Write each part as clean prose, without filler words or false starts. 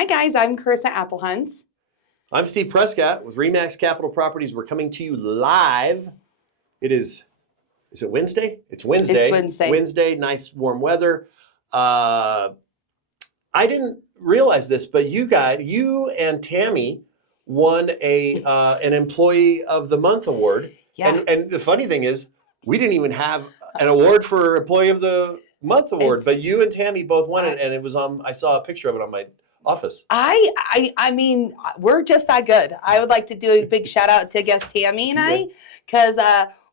Hi guys, I'm Cherisa Applehunt. I'm Steve Prescott with REMAX Capitol Properties. We're coming to you live. Is it Wednesday? It's Wednesday. It's Wednesday. Wednesday, nice warm weather. I didn't realize this, but you and Tammy won an Employee of the Month award. Yeah. And the funny thing is, we didn't even have an award for Employee of the Month award, but you and Tammy both won it, and it was on. I saw a picture of it on my office. I mean, we're just that good. I would like to do a big shout out to guest Tammy and I, because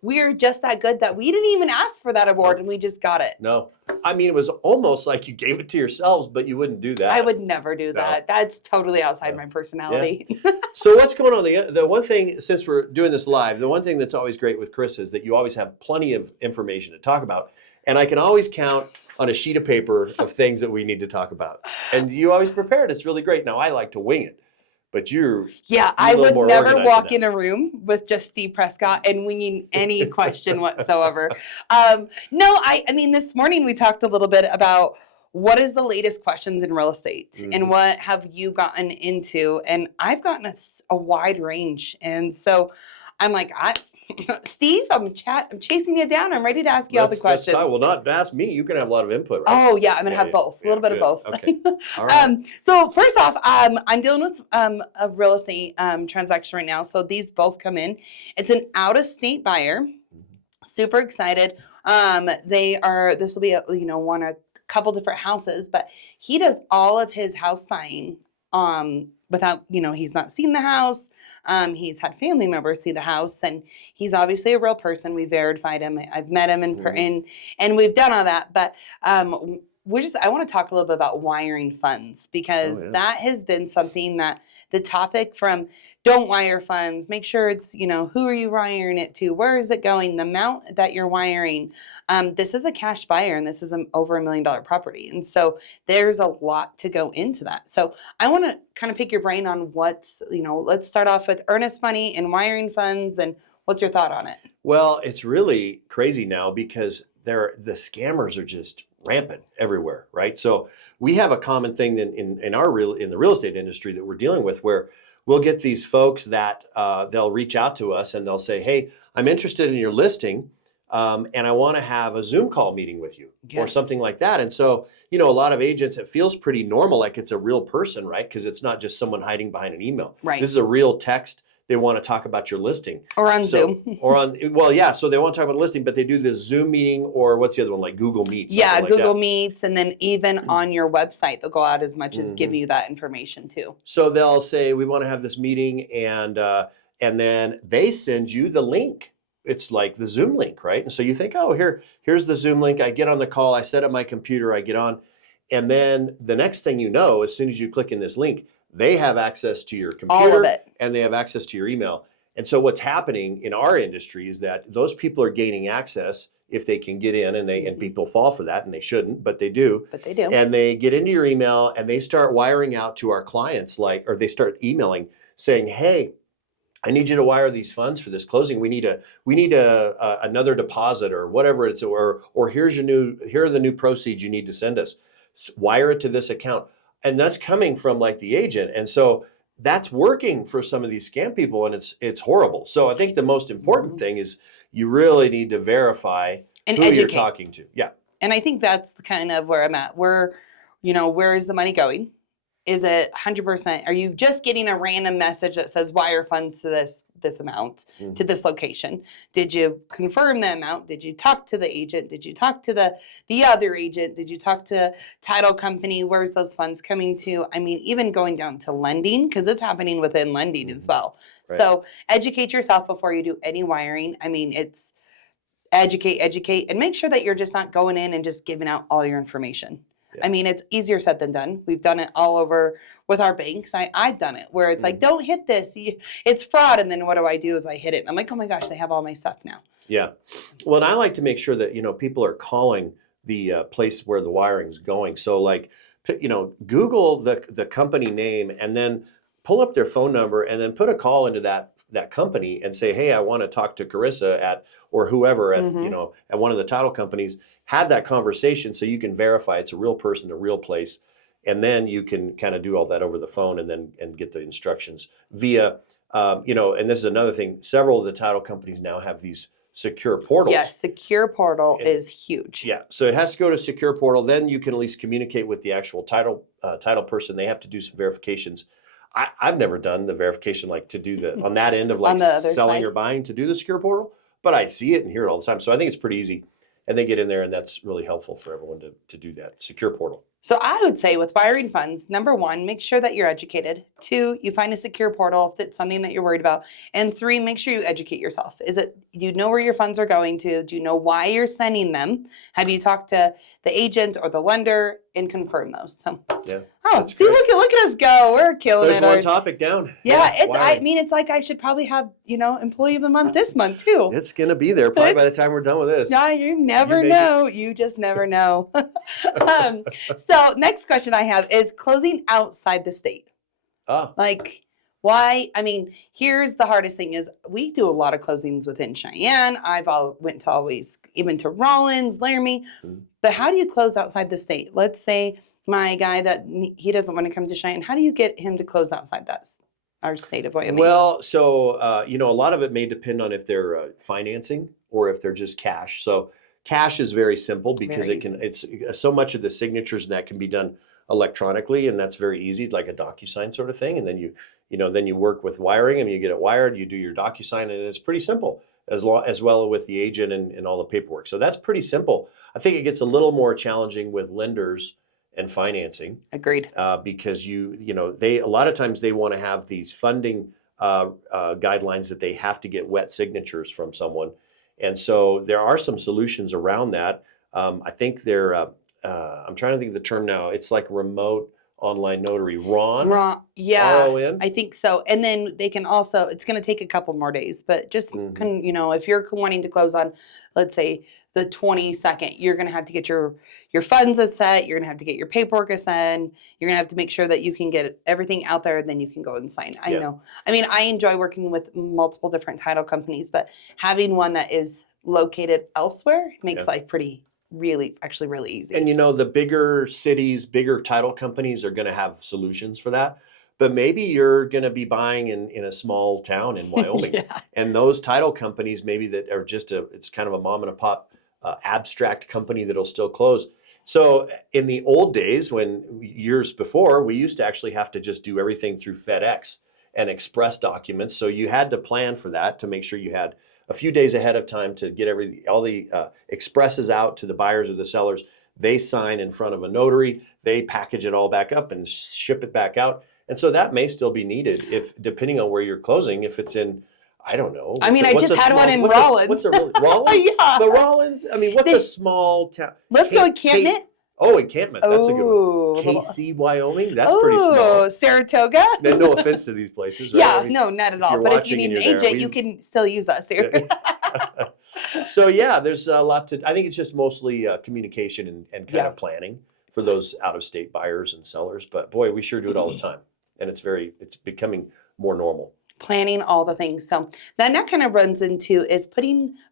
we're just that good that we didn't even ask for that award and we just got it. No, I mean, it was almost like you gave it to yourselves, but you wouldn't do that. I would never do that. That's totally outside my personality. Yeah. So what's going on? The one thing, since we're doing this live, the one thing that's always great with Chris is that you always have plenty of information to talk about. And I can always count on a sheet of paper of things that we need to talk about. And you always prepared. It's really great. Now, I like to wing it, but you're I would never walk in a room with just Steve Prescott and winging any question whatsoever. No, I mean, this morning we talked a little bit about what is the latest questions in real estate and what have you gotten into? And I've gotten a wide range. And so I'm like, Steve, I'm chasing you down. I'm ready to ask you all the questions. Well, not ask me. You can have a lot of input, right? Oh yeah, I'm gonna have both. A little bit of both. Okay. All right. So first off, I'm dealing with a real estate transaction right now. So these both come in. It's an out-of-state buyer. Super excited. This will be a couple different houses, but he does all of his house buying without, he's not seen the house. He's had family members see the house, and he's obviously a real person. We verified him. I've met him and we've done all that. But I want to talk a little bit about wiring funds, because that has been something that the topic from don't wire funds, make sure it's, who are you wiring it to? Where is it going? The amount that you're wiring. This is a cash buyer, and this is over $1 million property. And so there's a lot to go into that. So I want to kind of pick your brain on let's start off with earnest money and wiring funds, and what's your thought on it? Well, it's really crazy now because the scammers are just rampant everywhere, right? So we have a common thing in the real estate industry that we're dealing with, where we'll get these folks that they'll reach out to us and they'll say, hey, I'm interested in your listing and I want to have a Zoom call meeting with you or something like that. And so, a lot of agents, it feels pretty normal, like it's a real person, right? Because it's not just someone hiding behind an email. Right. This is a real text. They want to talk about your listing. Or on Zoom. So they want to talk about the listing, but they do this Zoom meeting, or what's the other one, like Google Meets? Yeah, Google Meets, and then even on your website, they'll go out as much as give you that information too. So they'll say, we want to have this meeting, and then they send you the link. It's like the Zoom link, right? And so you think, oh, here's the Zoom link. I get on the call, I set up my computer, I get on, and then the next thing you know, as soon as you click in this link, they have access to your computer, all of it, and they have access to your email. And so what's happening in our industry is that those people are gaining access if they can get in, and people fall for that, and they shouldn't, but they do. But they do. And they get into your email and they start wiring out to our clients, or they start emailing saying, hey, I need you to wire these funds for this closing. We need another deposit, or whatever it's, or here are the new proceeds you need to send us. Wire it to this account. And that's coming from like the agent. And so that's working for some of these scam people, and it's horrible. So I think the most important thing is you really need to verify and who educate. you're talking to. Yeah. And I think that's kind of where I'm at. Where is the money going? Is it 100%? Are you just getting a random message that says wire funds to this amount, to this location? Did you confirm the amount? Did you talk to the agent? Did you talk to the other agent? Did you talk to title company? Where's those funds coming to? I mean, even going down to lending, because it's happening within lending as well. Right. So educate yourself before you do any wiring. I mean, it's educate, and make sure that you're just not going in and just giving out all your information. Yeah. I mean, it's easier said than done. We've done it all over with our banks. I've done it where it's like, don't hit this. It's fraud. And then what do? Is I hit it. And I'm like, oh my gosh, they have all my stuff now. Yeah. Well, and I like to make sure that, people are calling the place where the wiring's going. So like, Google the company name and then pull up their phone number and then put a call into that company and say, hey, I want to talk to Cherisa or whoever at one of the title companies. Have that conversation so you can verify it's a real person, a real place. and then you can kind of do all that over the phone and get the instructions via, and this is another thing. Several of the title companies now have these secure portals. Yes, secure portal is huge. Yeah, so it has to go to secure portal. Then you can at least communicate with the actual title person. They have to do some verifications. I've never done the verification like to do the on that end of like selling or buying to do the secure portal, but I see it and hear it all the time. So I think it's pretty easy, and they get in there, and that's really helpful for everyone to do that secure portal. So I would say with wiring funds, number 1, make sure that you're educated. 2, you find a secure portal if it's something that you're worried about. And 3, make sure you educate yourself. Do you know where your funds are going to? Do you know why you're sending them? Have you talked to the agent or the lender and confirm those? So yeah. Oh, see, look at us go. We're killing it. There's one topic down. Yeah, it's like I should probably have, employee of the month this month too. It's going to be there probably by the time we're done with this. Yeah, you never know. You just never know. So next question I have is closing outside the state. Like, why? I mean, here's the hardest thing is we do a lot of closings within Cheyenne. Went to always, even to Rollins, Laramie. But how do you close outside the state? Let's say my guy that he doesn't want to come to Cheyenne. How do you get him to close outside our state of Wyoming? Well, so, a lot of it may depend on if they're financing or if they're just cash. So cash is very simple because it's so much of the signatures and that can be done electronically, and that's very easy, like a DocuSign sort of thing. And then you work with wiring and you get it wired, you do your DocuSign, and it's pretty simple as well with the agent and all the paperwork. So that's pretty simple. I think it gets a little more challenging with lenders and financing. Agreed. Because a lot of times they want to have these funding guidelines that they have to get wet signatures from someone. And so there are some solutions around that. I think they're, I'm trying to think of the term now. It's like remote online notary. RON? Yeah, R-O-N? I think so. And then they can also, it's going to take a couple more days, but just, if you're wanting to close on, let's say, the 22nd, you're going to have to get your funds set. You're going to have to get your paperwork sent. You're going to have to make sure that you can get everything out there, and then you can go and sign. I know. I mean, I enjoy working with multiple different title companies, but having one that is located elsewhere makes life really easy. And the bigger cities, bigger title companies are going to have solutions for that. But maybe you're going to be buying in a small town in Wyoming. And those title companies, maybe that are it's kind of a mom and a pop abstract company that'll still close. So in the old days, years before, we used to actually have to just do everything through FedEx and express documents. So you had to plan for that to make sure you had a few days ahead of time to get all the expresses out to the buyers or the sellers. They sign in front of a notary. They package it all back up and ship it back out. And so that may still be needed depending on where you're closing. If it's in, I don't know. I mean, I just had one in Rollins. Rollins? Yeah. The Rollins? I mean, what's a small town? Let's go Encampment. Encampment. That's a good one. KC, Wyoming. That's pretty small. Saratoga. No offense to these places, right? Yeah, no, not at all. But if you need an agent, you can still use us here. So there's a lot I think it's just mostly communication and kind of planning for those out-of-state buyers and sellers. But boy, we sure do it all the time. And it's becoming more normal. Planning all the things. So then that kind of runs into is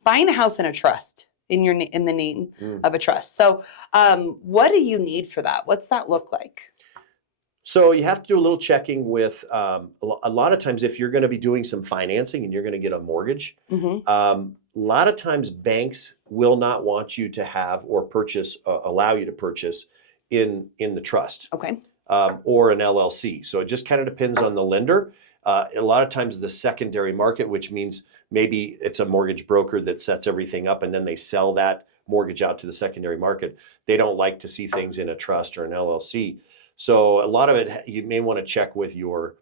buying a house in a trust in the name of a trust. So what do you need for that? What's that look like? So you have to do a little checking with a lot of times if you're going to be doing some financing and you're going to get a mortgage, a lot of times banks will not want you to have or allow you to purchase in the trust. Okay. Or an LLC. So it just kind of depends on the lender. A lot of times the secondary market, which means maybe it's a mortgage broker that sets everything up and then they sell that mortgage out to the secondary market. They don't like to see things in a trust or an LLC. So a lot of it, you may want to check with your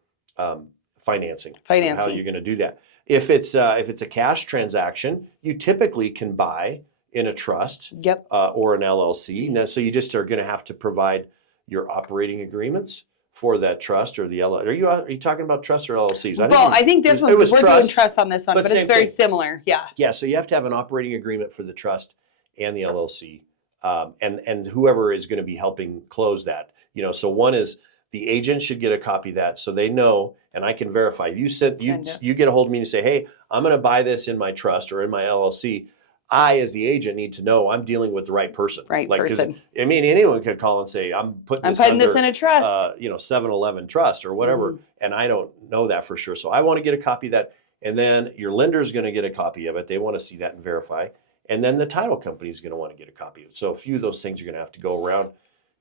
financing. How you're going to do that. If it's a cash transaction, you typically can buy in a trust or an LLC. So you just are going to have to provide your operating agreements for that trust or the LLC. Are you talking about trust or LLCs? I think this one, we're doing trust on this one, but it's very similar. Yeah. Yeah. So you have to have an operating agreement for the trust and the LLC, and whoever is going to be helping close that. So one is the agent should get a copy of that so they know, and I can verify. You get a hold of me and say, hey, I'm going to buy this in my trust or in my LLC. I, as the agent, need to know I'm dealing with the right person. Right like, 'cause, person. I mean, anyone could call and say, I'm putting this in a trust. 7-Eleven trust or whatever, and I don't know that for sure. So I want to get a copy of that, and then your lender is going to get a copy of it. They want to see that and verify, and then the title company is going to want to get a copy of it. So a few of those things are going to have to go around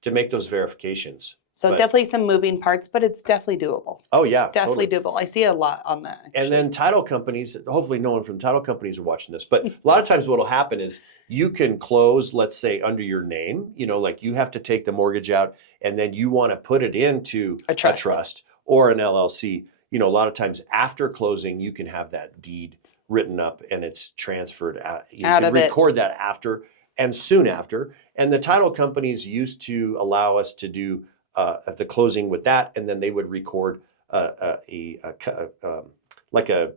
to make those verifications. So But- definitely some moving parts, but it's definitely doable. Oh yeah, Definitely totally. doable. I see a lot on that. And then title companies, hopefully no one from title companies are watching this, but a lot of times what will happen is you can close, let's say, under your name, like you have to take the mortgage out and then you want to put it into A trust. or an LLC. A lot of times after closing, you can have that deed written up and it's transferred out. You Out can of it. record that after and soon after. And the title companies used to allow us to do at the closing with that, and then they would record like a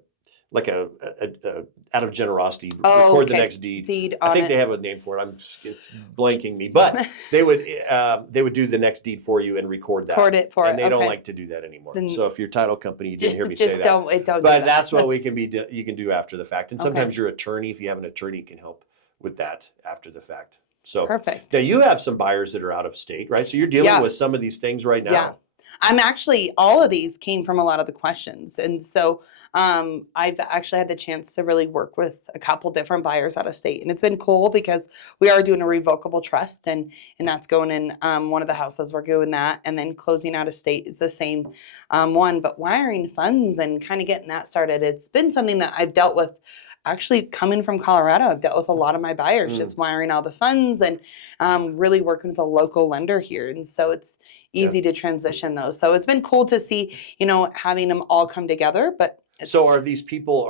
out of generosity, record the next deed. I think they have a name for it. It's blanking me, but they would do the next deed for you and record that. Record it for and it. they don't Okay. like to do that anymore. Then- So if your title company, you didn't hear me say Just that. don't do But that. that's what you can do after the fact. And Okay. sometimes your attorney, if you have an attorney, can help with that after the fact. So Perfect. now you have some buyers that are out of state, right? So you're dealing Yeah. with some of these things right now. Yeah. I'm actually, all of these came from a lot of the questions. And so I've actually had the chance to really work with a couple different buyers out of state. And it's been cool because we are doing a revocable trust and that's going in one of the houses. We're doing that. And then closing out of state is the same one. But wiring funds and kind of getting that started, it's been something that I've dealt with. Actually, coming from Colorado, I've dealt with a lot of my buyers, just wiring all the funds and really working with a local lender here. And so it's easy to transition those. So it's been cool to see, having them all come together. But So are these people,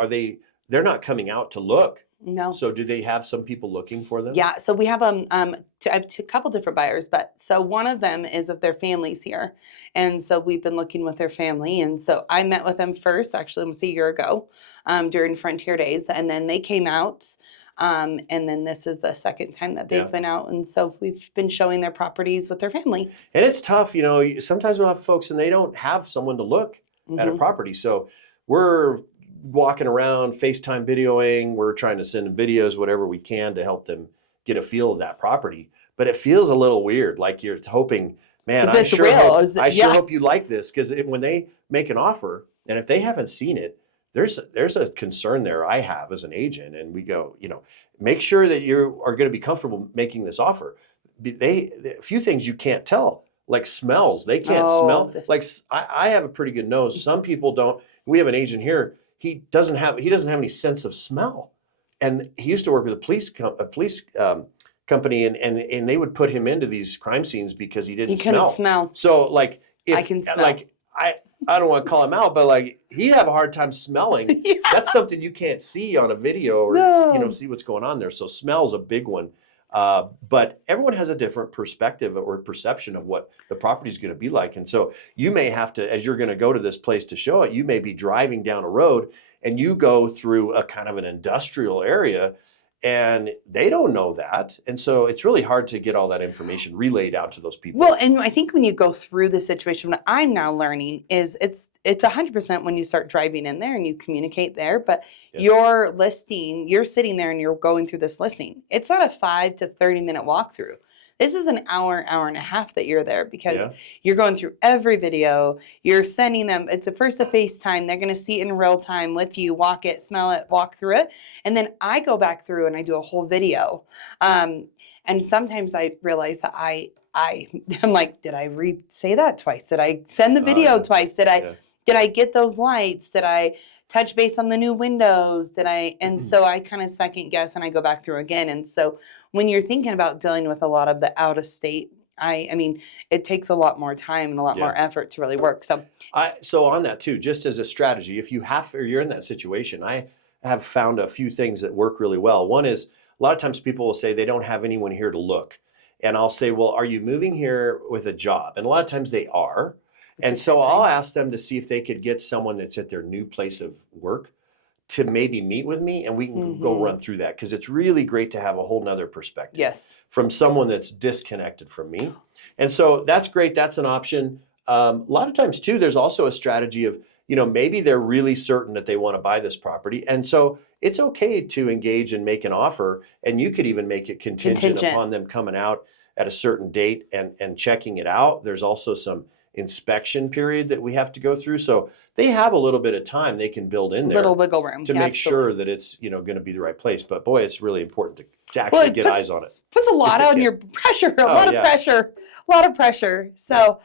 they're not coming out to look? No. So do they have some people looking for them? Yeah, so we have I have a couple different buyers, but so one of them is of their families here, and so we've been looking with their family, and so I met with them first, actually almost a year ago, during Frontier Days, and then they came out, and then this is the second time that they've been out, and so we've been showing their properties with their family. And it's tough, sometimes we'll have folks and they don't have someone to look at a property, so we're walking around, FaceTime videoing, we're trying to send them videos, whatever we can to help them get a feel of that property. But it feels a little weird, like you're hoping, man, I sure hope you like this, because when they make an offer, and if they haven't seen it, there's a concern there I have as an agent, and we go, make sure that you are going to be comfortable making this offer. A few things you can't tell, like smells. They can't smell. Like I have a pretty good nose. Some people don't. We have an agent here. He doesn't have any sense of smell, and he used to work with a police company, and they would put him into these crime scenes because he couldn't smell. So like, if I can smell. Like I don't want to call him out, but like he'd have a hard time smelling. That's something you can't see on a video or see what's going on there. So smell's a big one. But everyone has a different perspective or perception of what the property is going to be like. And so you may have to, as you're going to go to this place to show it, you may be driving down a road and you go through a kind of an industrial area and they don't know that. And so it's really hard to get all that information relayed out to those people. Well, and I think when you go through the situation, what I'm now learning is it's 100% when you start driving in there and you communicate there, but your listing, you're sitting there and you're going through this listing. It's not a 5 to 30 minute walkthrough. This is an hour and a half that you're there because you're going through every video. You're sending them. It's a FaceTime. They're going to see it in real time with you, walk it, smell it, walk through it. And then I go back through and I do a whole video. And sometimes I realize that I'm like, did I say that twice? Did I send the video twice? Did I get those lights? Did I touch base on the new windows? And so I kind of second guess and I go back through again. And so when you're thinking about dealing with a lot of the out of state, I mean, it takes a lot more time and a lot more effort to really work. So on that too, just as a strategy, if you're in that situation, I have found a few things that work really well. One is a lot of times people will say they don't have anyone here to look. And I'll say, well, are you moving here with a job? And a lot of times they are. And so I'll ask them to see if they could get someone that's at their new place of work to maybe meet with me and we can go run through that, because it's really great to have a whole nother perspective from someone that's disconnected from me. And so that's great. That's an option. A lot of times too, there's also a strategy of, maybe they're really certain that they want to buy this property. And so it's okay to engage and make an offer, and you could even make it contingent upon them coming out at a certain date and checking it out. There's also some inspection period that we have to go through. So they have a little bit of time they can build in there Little wiggle room to Yeah, make absolutely. sure that it's, you know, going to be the right place. But boy, it's really important to actually get eyes on it. Puts a lot they on can. your pressure, a Oh, lot of yeah. pressure, a lot of pressure. So,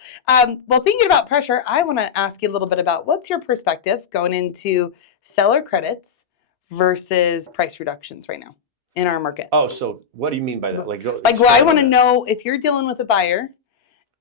well, thinking about pressure, I want to ask you a little bit about what's your perspective going into seller credits versus price reductions right now in our market? Oh, so what do you mean by that? Like, Well, I expand want on to that. know if you're dealing with a buyer,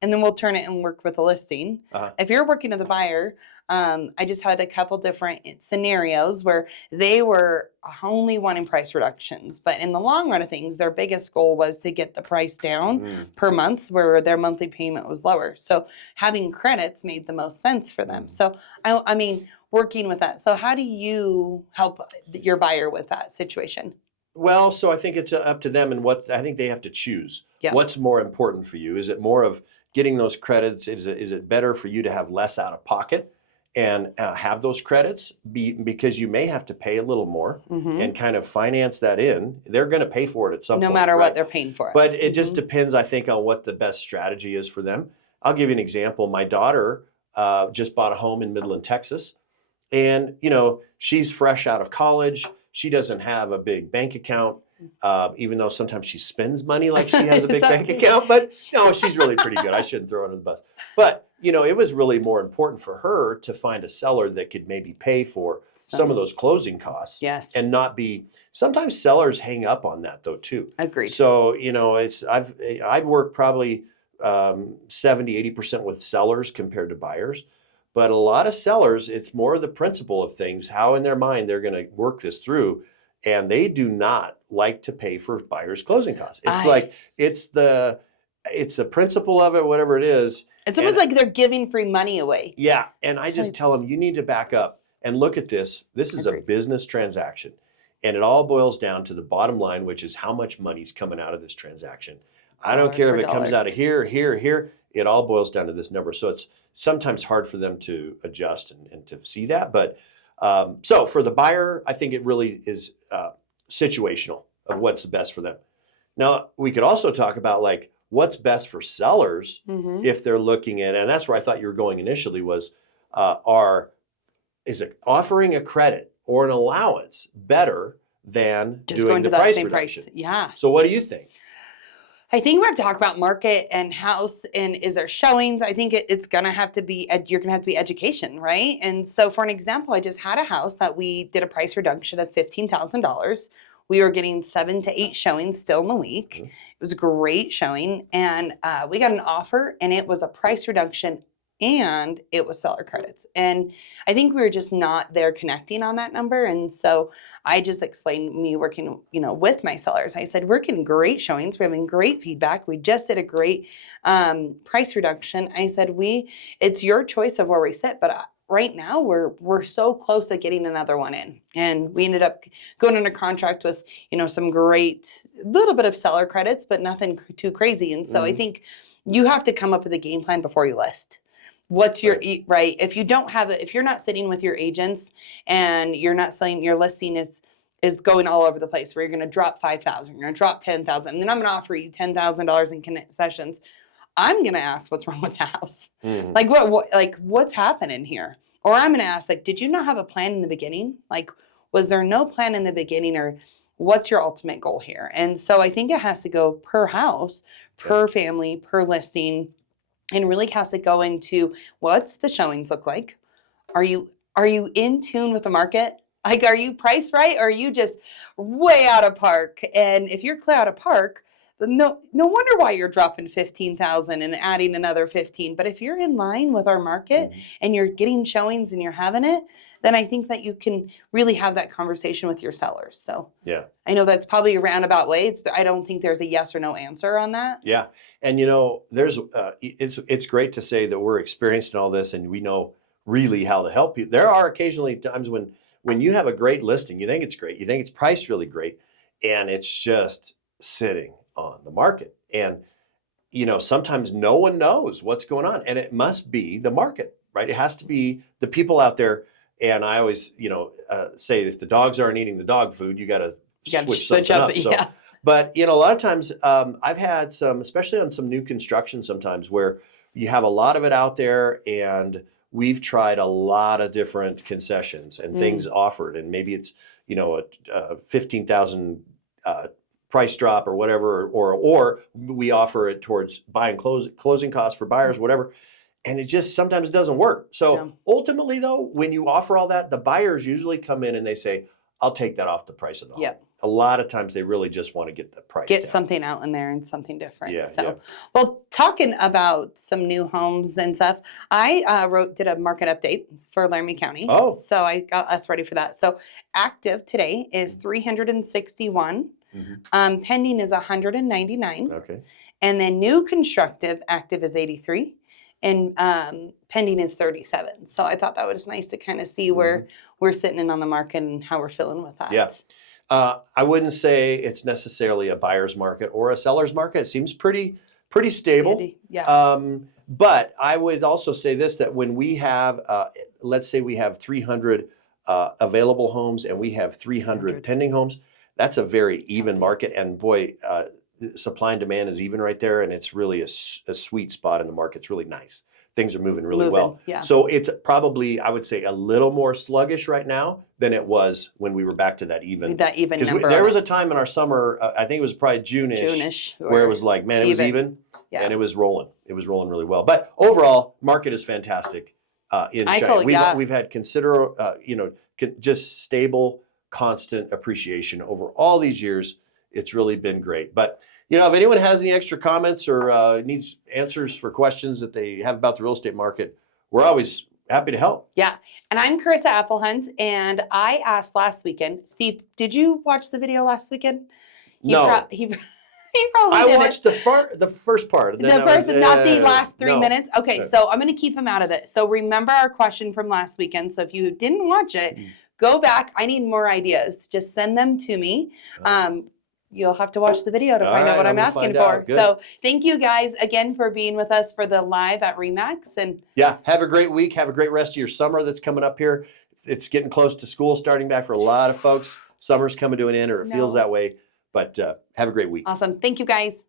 and then we'll turn it and work with a listing. Uh-huh. If you're working with a buyer, I just had a couple different scenarios where they were only wanting price reductions, but in the long run of things, their biggest goal was to get the price down per month, where their monthly payment was lower. So having credits made the most sense for them. So I mean, working with that. So how do you help your buyer with that situation? Well, so I think it's up to them, and what I think they have to choose. Yeah. What's more important for you? Is it more of getting those credits? Is it better for you to have less out of pocket and have those credits because you may have to pay a little more and kind of finance that in? They're going to pay for it at some No point, matter right? what they're paying for it. But it just depends, I think, on what the best strategy is for them. I'll give you an example. My daughter just bought a home in Midland, Texas. And, you know, she's fresh out of college. She doesn't have a big bank account, even though sometimes she spends money like she has a big bank account. But no, she's really pretty good. I shouldn't throw her under the bus. But, you know, it was really more important for her to find a seller that could maybe pay for some of those closing costs. Yes. And not be, sometimes sellers hang up on that though, too. Agreed. So, you know, I've worked probably 70-80% with sellers compared to buyers. But a lot of sellers, it's more the principle of things, how in their mind they're going to work this through. And they do not like to pay for buyers' closing costs. It's it's the principle of it, whatever it is. It's almost like they're giving free money away. Yeah. And I just tell them, you need to back up and look at this. This is a business transaction. And it all boils down to the bottom line, which is how much money's coming out of this transaction. I don't care if it comes out of here, here, here. It all boils down to this number. So it's sometimes hard for them to adjust and to see that. But so for the buyer, I think it really is situational of what's the best for them. Now, we could also talk about like what's best for sellers if they're looking at, and that's where I thought you were going initially was, is it offering a credit or an allowance better than just doing going the to that price same reduction? price? Yeah. So what do you think? I think we have to talk about market and house and is there showings? I think it's going to have to be, you're going to have to be education, right? And so for an example, I just had a house that we did a price reduction of $15,000. We were getting 7 to 8 showings still in the week. It was a great showing. And we got an offer and it was a price reduction and it was seller credits. And I think we were just not there connecting on that number. And so I just explained me working, you know, with my sellers. I said, we're getting great showings. We're having great feedback. We just did a great price reduction. I said, it's your choice of where we sit, but right now we're so close to getting another one in. And we ended up going under contract with, you know, some great, little bit of seller credits, but nothing too crazy. And so I think you have to come up with a game plan before you list. What's your right? If you don't have it, if you're not sitting with your agents and you're not selling, your listing is going all over the place where you're going to drop 5,000, you're going to drop 10,000, and then I'm going to offer you $10,000 in concessions. I'm going to ask what's wrong with the house, like what's happening here, or I'm going to ask like, did you not have a plan in the beginning? Like, was there no plan in the beginning, or what's your ultimate goal here? And so I think it has to go per house, per family, per listing. And really has to go into what's the showings look like? Are you in tune with the market? Like, are you priced right? Or are you just way out of park? And if you're clear out of park, then no wonder why you're dropping 15,000 and adding another 15. But if you're in line with our market and you're getting showings and you're having it, then I think that you can really have that conversation with your sellers. So yeah, I know that's probably a roundabout way. I don't think there's a yes or no answer on that. Yeah, and you know, there's it's great to say that we're experienced in all this and we know really how to help you. There are occasionally times when you have a great listing, you think it's great, you think it's priced really great, and it's just sitting on the market. And you know, sometimes no one knows what's going on, and it must be the market, right? It has to be the people out there. And I always, say if the dogs aren't eating the dog food, you got to switch something up. up. So, Yeah. but a lot of times I've had some, especially on some new construction, sometimes where you have a lot of it out there, and we've tried a lot of different concessions and things offered, and maybe it's a 15,000 price drop or whatever, or we offer it towards buying closing costs for buyers, whatever. And it just sometimes doesn't work. So ultimately, though, when you offer all that, the buyers usually come in and they say, I'll take that off the price of the home. A lot of times they really just want to get the price down. Something out in there and something different. Yeah, so, well, talking about some new homes and stuff, I did a market update for Laramie County. Oh. So I got us ready for that. So active today is 361. Pending is 199. Okay. And then new constructive active is 83. And pending is 37. So I thought that was nice to kind of see where we're sitting in on the market and how we're feeling with that. Yeah. I wouldn't say it's necessarily a buyer's market or a seller's market. It seems pretty stable. Yeah. But I would also say this, that when we have, let's say we have 300 available homes and we have 300 pending homes, that's a very even market. And boy, supply and demand is even right there, and it's really a sweet spot in the market. It's really nice. Things are moving really well. Yeah. So it's probably, I would say, a little more sluggish right now than it was when we were back to that even. Number. There was a time in our summer, I think it was probably June-ish where it was like, man, it was even, and it was rolling. It was rolling really well. But overall, market is fantastic in Cheyenne. We've had considerable, just stable, constant appreciation over all these years. It's really been great. But, if anyone has any extra comments or needs answers for questions that they have about the real estate market, we're always happy to help. Yeah. And I'm Cherisa Applehunt, and I asked last weekend, Steve, did you watch the video last weekend? No. He probably didn't. I watched the first part. And then not the last 3 minutes? Okay, No. so I'm going to keep him out of it. So remember our question from last weekend. So if you didn't watch it, go back. I need more ideas. Just send them to me. You'll have to watch the video to find out what I'm asking for. So thank you guys again for being with us for the live at REMAX. And yeah, have a great week. Have a great rest of your summer that's coming up here. It's getting close to school starting back for a lot of folks. Summer's coming to an end, or it feels that way. But have a great week. Awesome. Thank you guys.